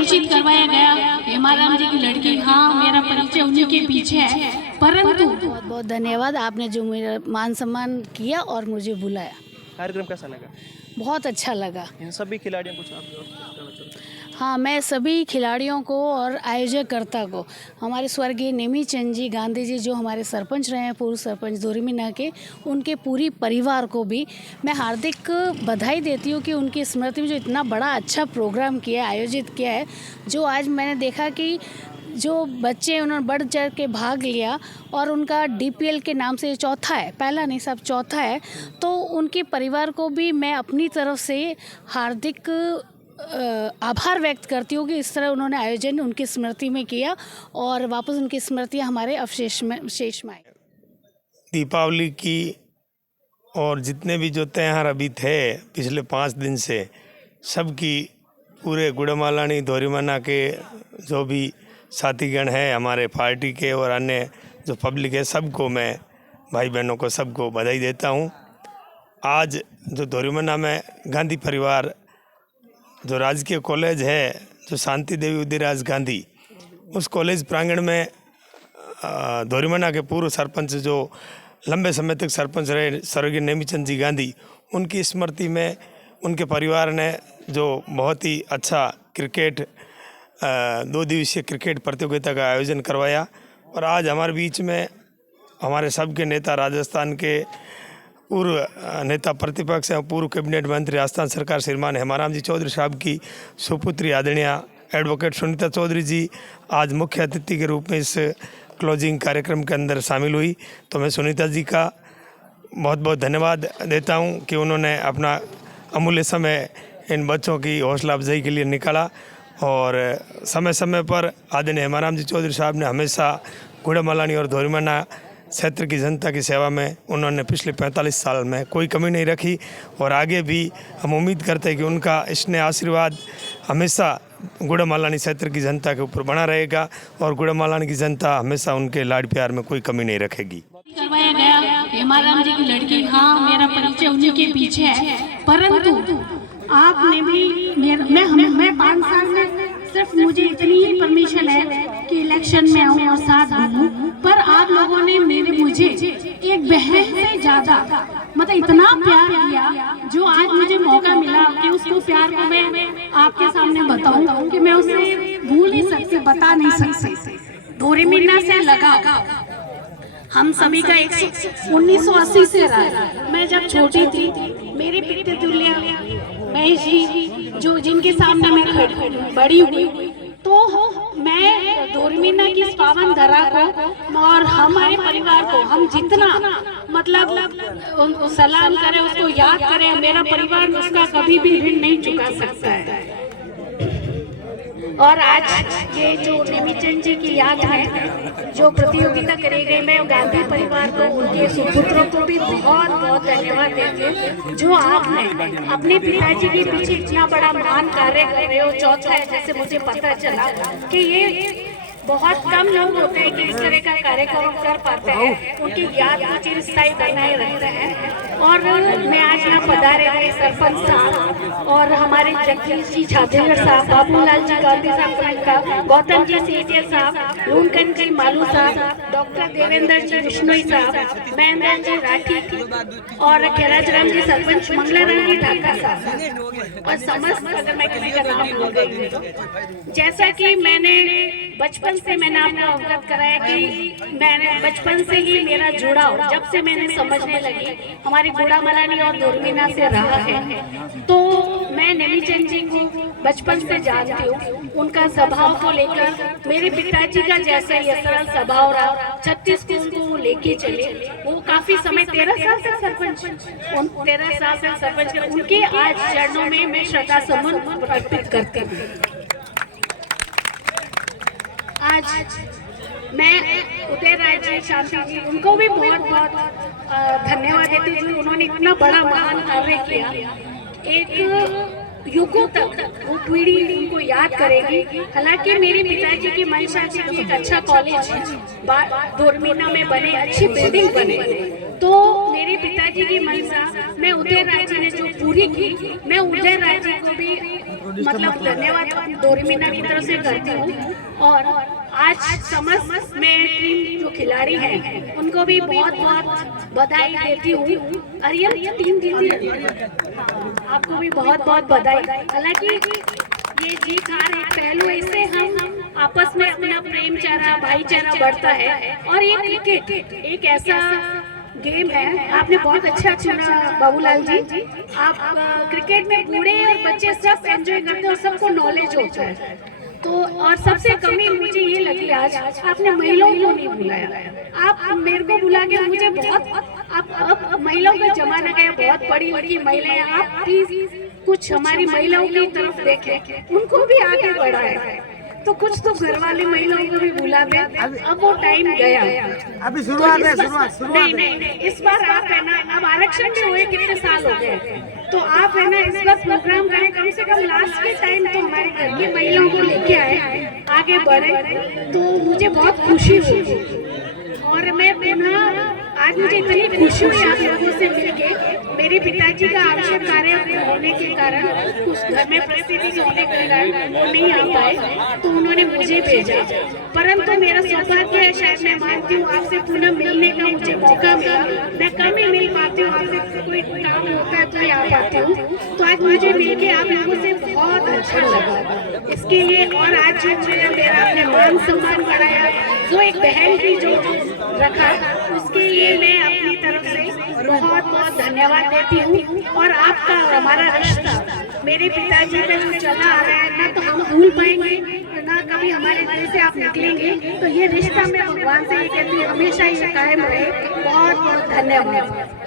परिचित करवाया गया हेमाराम जी की लड़की। हाँ, मेरा परिचय उन्हीं के पीछे है, परंतु बहुत बहुत धन्यवाद, आपने जो मेरा मान सम्मान किया और मुझे बुलाया। कार्यक्रम कैसा लगा? बहुत अच्छा लगा। इन सभी खिलाड़ियों को कुछ आप और कहना चाहते हैं? हाँ, मैं सभी खिलाड़ियों को और आयोजककर्ता को, हमारे स्वर्गीय नेमीचंद जी गांधी जी जो हमारे सरपंच रहे हैं, पूर्व सरपंच दोरीमीना के, उनके पूरी परिवार को भी मैं हार्दिक बधाई देती हूँ कि उनकी स्मृति में जो इतना बड़ा अच्छा प्रोग्राम किया, आयोजित किया है। जो आज मैंने देखा कि जो बच्चे उन्होंने बढ़ चढ़ के भाग लिया और उनका डीपीएल के नाम से चौथा है, पहला नहीं सब चौथा है, तो उनके परिवार को भी मैं अपनी तरफ से हार्दिक आभार व्यक्त करती हूँ कि इस तरह उन्होंने आयोजन उनकी स्मृति में किया और वापस उनकी स्मृतियाँ हमारे अवशेष में शेष में आई। दीपावली की और जितने भी जो त्यौहार अभी थे पिछले 5 दिन से, सबकी पूरे गुड़मालानी दोरीमन्ना के जो भी साथीगण हैं हमारे पार्टी के और अन्य जो पब्लिक है, सबको मैं भाई बहनों को सबको बधाई देता हूँ। आज जो दोरीमन्ना में गांधी परिवार जो राजकीय कॉलेज है, जो शांति देवी उदयराज गांधी, उस कॉलेज प्रांगण में दोरीमन्ना के पूर्व सरपंच जो लंबे समय तक सरपंच रहे स्वर्गीय नेमीचंद जी गांधी, उनकी स्मृति में उनके परिवार ने जो बहुत ही अच्छा क्रिकेट 2 दिवसीय क्रिकेट प्रतियोगिता का आयोजन करवाया। और आज हमारे बीच में हमारे सबके नेता, राजस्थान के पूर्व नेता प्रतिपक्ष एवं पूर्व कैबिनेट मंत्री राजस्थान सरकार श्रीमान हेमाराम जी चौधरी साहब की सुपुत्री आदरणीय एडवोकेट सुनीता चौधरी जी आज मुख्य अतिथि के रूप में इस क्लोजिंग कार्यक्रम के अंदर शामिल हुई। तो मैं सुनीता जी का बहुत बहुत धन्यवाद देता हूं कि उन्होंने अपना अमूल्य समय इन बच्चों की हौसला अफजाई के लिए निकाला और समय समय पर आदरणीय हेमाराम जी चौधरी साहब ने हमेशा गुड़मालानी और दोरीमन्ना क्षेत्र की जनता की सेवा में उन्होंने पिछले 45 साल में कोई कमी नहीं रखी और आगे भी हम उम्मीद करते हैं कि उनका स्नेह आशीर्वाद हमेशा गुड़मालानी क्षेत्र की जनता के ऊपर बना रहेगा और गुड़मालानी की जनता हमेशा उनके लाड प्यार में कोई कमी नहीं रखेगी। करवाया गया हेमाराम जी की लड़की। हाँ, मेरा परिचय उन्हीं के पीछे है, परंतु आपने भी मैं 5 साल में सिर्फ मुझे इतनी ही परमिशन है कि इलेक्शन में आऊँ और साथ दूँ, पर आप लोगों ने मुझे एक बहन से ज्यादा मतलब इतना प्यार दिया, जो आज मुझे मौका मिला कि उसको प्यार को मैं आपके सामने बताऊं कि मैं उसे भूल नहीं सकती, बता नहीं सकती। दोरीमीना से लगा हम सभी का 1980 से रहा है। मैं जब छोटी थी, मेरे पिता तुल्य महेश जी जो जिनके सामने मैं बड़ी हुई, तो मैं दोरीमीना की इस पावन धरा को और हमारे परिवार को हम जितना मतलब उनको सलाम करें, उसको याद करें, मेरा परिवार उसका कभी भी ऋण नहीं चुका सकता है। और आज ये जो नेमीचंद जी की याद में जो प्रतियोगिता करी गई, मैं गांधी परिवार को, उनके सुपुत्रों को भी बहुत बहुत धन्यवाद देती हूँ, जो आपने अपने पिताजी के पीछे इतना बड़ा महान कार्य कर रहे हो। चौथा है, जैसे मुझे पता चला कि ये बहुत कम लोग होते हैं कि इस तरह का कार्यक्रम कर पाते हैं, उनकी याद को चिरस्थायी बनाए रखते हैं। और मैं आज यहाँ पधारे थे सरपंच साहब और हमारे जगदीश जी छात्रीगढ़ साहब, बाबूलाल जी गांधी साहब का, गौतम जी सीटिया साहब, लूनकन जी मालू साहब, डॉक्टर देवेंद्र जी बिश्नोई साहब, महेंद्र जी राठी और खैराजराम जी सरपंच, मंगलाराम जी ढाका साहब और समस्त, अगर मैं किसी का नाम भूल गई तो, जैसा कि बचपन से मैंने आपको अवगत कराया कि मैंने बचपन से ही मेरा जुड़ाव, जब से मैंने समझने लगी हमारी गुड़मालानी और दोरीमीना से रहा है, तो मैं नेमीचंद जी को बचपन से जानती हूँ। उनका स्वभाव को लेकर मेरे पिताजी का जैसा ये सरल स्वभाव रहा, 36 को उनको लेके चले, वो काफी समय 13 साल से सरपंच, 13 साल से सरपंच, उनके आज चरणों में मैं श्रद्धा सुमन अर्पित करती हूँ। आज मैं उदयराज जी, शांति जी, उनको भी बहुत बहुत धन्यवाद देती हूँ। उन्होंने इतना बड़ा महान कार्य किया, एक युगों तक वो पीढ़ी उनको याद करेगी। हालांकि मेरे पिताजी की मंशा थी कि एक अच्छा कॉलेज दोरीमीना में बने, अच्छी बिल्डिंग बने, तो मेरे पिताजी की मंशा मैं उदयराज जी ने जो पूरी की, मैं उदयराज जी को भी मतलब धन्यवाद डोरी मीना की तरफ से करती हूँ। और आज समस्त में टीम जो खिलाड़ी हैं उनको भी बहुत बहुत बधाई देती हूँ। अरे ये टीम जीती है, आपको भी बहुत बहुत बधाई। हालांकि ये जीत हार एक पहलू, इससे हम आपस में अपना प्रेमचारा भाईचारा बढ़ता है। और ये क्रिकेट एक ऐसा गेम है, आपने बहुत अच्छा चुना बाबूलाल जी। आप क्रिकेट में बूढ़े और बच्चे सब एंजॉय करते हैं और सबको नॉलेज होता है। तो और सबसे कमी मुझे ये लगी आज आपने महिलाओं को नहीं बुलाया। आप मेरे को बुला के मुझे बहुत, अब महिलाओं का जमाना गया, बहुत पढ़ी लिखी महिलाएं, आप प्लीज कुछ हमारी महिलाओं की तरफ देखें, उनको भी आगे बढ़ाएं। तो कुछ तो घर वाली महिलाओं को भी बुला दे। अब वो टाइम गया, अभी शुरुआत है, नहीं, इस बार आप है ना, अब आरक्षण भी हुए कितने साल हो गए, तो आप है ना इस बार प्रोग्राम करें, कम से कम लास्ट के टाइम तो हमारे घर की महिलाओं को लेके आए, आगे बढ़े, तो मुझे बहुत खुशी हुई। और मैं पुनः आज मुझे इतनी खुशी हुई आप लोगों से मिलके। मेरे पिताजी का आवश्यक कार्य होने के कारण, कुछ घर में परिस्थिति होने के कारण वो नहीं आ पाए, तो उन्होंने मुझे भेजा। परंतु मेरा सौभाग्य है, शायद मैं मानती हूँ आपसे पुनः मिलने का मुझे मौका मिला। मैं कम ही मिल पाती हूँ आपसे, कोई काम होता है तो ही आ पाती हूँ। तो आज मुझे मिलके आप लोगों से बहुत अच्छा लगा, इसके लिए। और आज जो मेरा आपने मान सम्मान बढ़ाया, जो एक बहन की जो रखा, उसके लिए मैं अपनी तरफ से बहुत बहुत धन्यवाद देती हूँ। और आपका हमारा रिश्ता, मेरे पिताजी का जो चला आ रहा है, ना तो हम भूल पाएंगे, ना कभी हमारे दिल से आप निकलेंगे। तो ये रिश्ता मैं भगवान से ये कहती हूँ हमेशा ये कायम रहे। बहुत बहुत धन्यवाद।